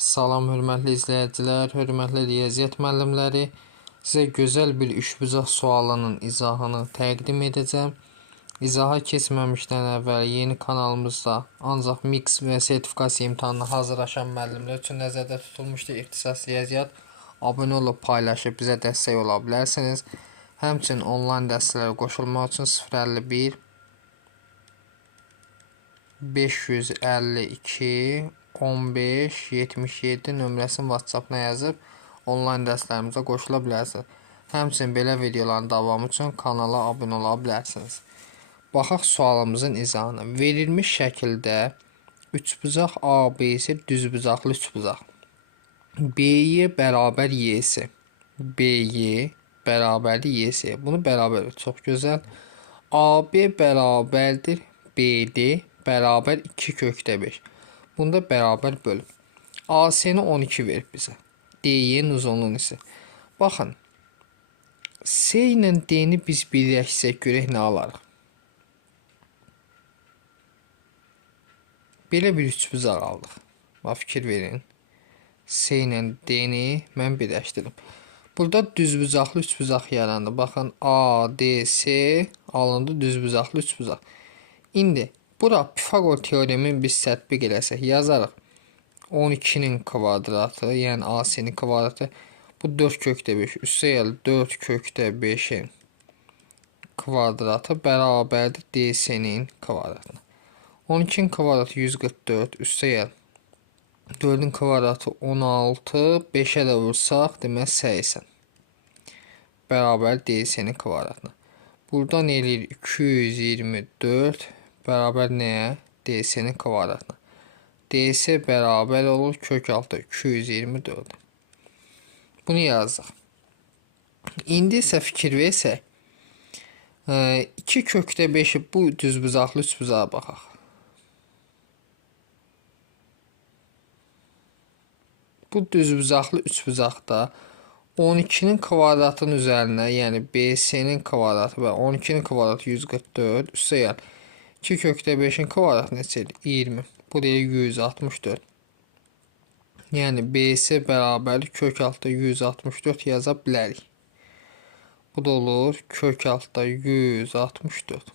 Salam hörmətli izləyicilər, hörmətli riyaziyyat müəllimləri. Sizə gözəl bir üçbucaq sualının izahını təqdim edəcəm. İzaha keçməmişdən əvvəl yeni kanalımızda ancaq mix və sertifikasiya imtahanına hazırlaşan müəllimlər üçün nəzərdə tutulmuşdur ixtisas riyaziyyat. Abunə olub paylaşıb bizə dəstək ola bilərsiniz. Həmçinin onlayn dərslərə qoşulmaq üçün 051 552 15 77 nömrəsini WhatsApp-na yazıb onlayn dərslərimizə qoşula bilərsiniz. Həmçinin belə videoların davamı üçün kanala abunə ola bilərsiniz. Baxaq sualımızın izahına. Verilmiş şəkildə üçbucaq ABC düzbucaqlı üçbucaq. BY bərabər YS. BY bərabər YS. Bunu bərabər. Çox gözəl. AB bərabərdir BD bərabər 2 kökdə 5. Bunda bərabər bölüb. AC-ni 12 verib bizə. DY-nin uzunluğunu isə. Baxın. C ilə D-ni biz birləşsək görək nə alarıq. Belə bir üçbucaq aldıq. Fikir verin. C ilə D-ni mən birləşdirdim. Burada düzbucaqlı üçbucaq yarandı. Baxın ADC alındı düzbucaqlı üçbucaq. İndi bura Pifagor teoremin biz tətbiq eləsək yazarıq. 12-nin kvadratı, yəni AC-nin kvadratı. Bu 4 kökdə 5. Üstəgəl 4 kökdə 5-in kvadratı bərabərdir DC-nin kvadratına. 12-nin kvadratı 144. Üstəgəl 4-ün kvadratı 16. 5-ə də vursaq, demək 80. Bərabər DC-nin kvadratına. Buradan eləyir 224 bərabər nəyə? DC-nin kvadratına. DC bərabər olur kök altı 224. Bunu yazdıq. İndi isə fikir versək, 2 kökdə 5-i bu düzbucaqlı üçbucağa baxaq. Bu düzbucaqlı üçbucaqda 12-nin kvadratının üzərinə, yəni BC-nin kvadratı və 12-nin kvadratı 144, üstəgəl 2 kökdə 5-in kvadratı neçədir? 20. Bu deyil 164. Yəni BC bərabər kök altda 164 yaza bilərik. Bu da olur kök altda 164.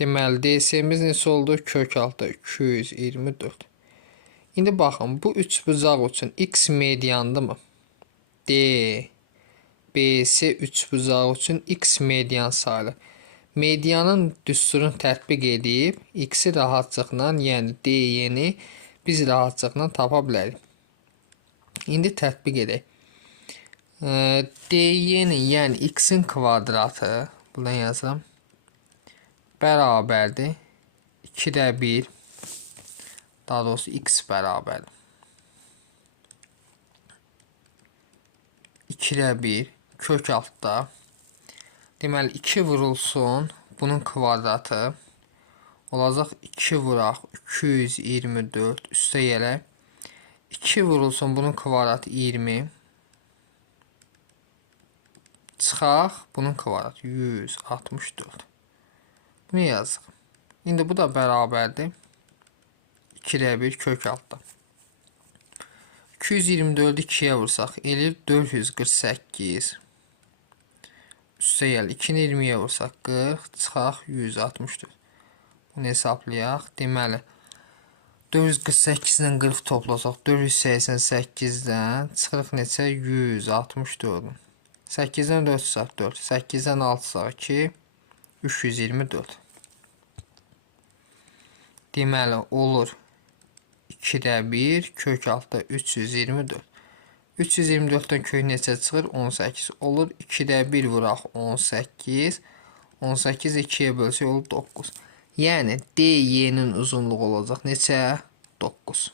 Deməli DC-miz neçə oldu? Kök altda 224. İndi baxın, bu üçbucaq üçün X mediandır mı? D, BC üçbucağı üçün X median sayılır. Medianın düsturunu tətbiq edib X-i rahatlıqla, yəni DY-ni biz rahatlıqla tapa bilərik. İndi tətbiq edək. DY-ni, yəni X-in kvadratı, buradan yazıram, bərabərdir 2-də 1, daha doğrusu X bərabərdir 2-də 1 kök altda. Deməli 2 vurulsun bunun kvadratı olacaq 2 vuraq 224 üstə gələk 2 vurulsun bunun kvadratı 20 çıxaq bunun kvadratı 164. Bunu yazıq. İndi bu da bərabərdir 2-də 1 kök altda. 224-ü 2-yə vursaq eləyir 448. Üstəgəl 2-ni 20-yə vursaq 40, çıxaq 164. Bunu hesablayaq. Deməli 448-dən 40 toplasaq 488-dən çıxırıq neçə? 164. 8-dən 4 çıxaq 4. 8-dən 6 çıxaq 2. 324. Deməli olur 2-də 1 kök altda 324. 324-dən kök neçə çıxır? 18. Olur 2-də 1 vuraq 18. 18 2-yə bölsək olur 9. Yəni DY-nin uzunluğu olacaq neçə? 9.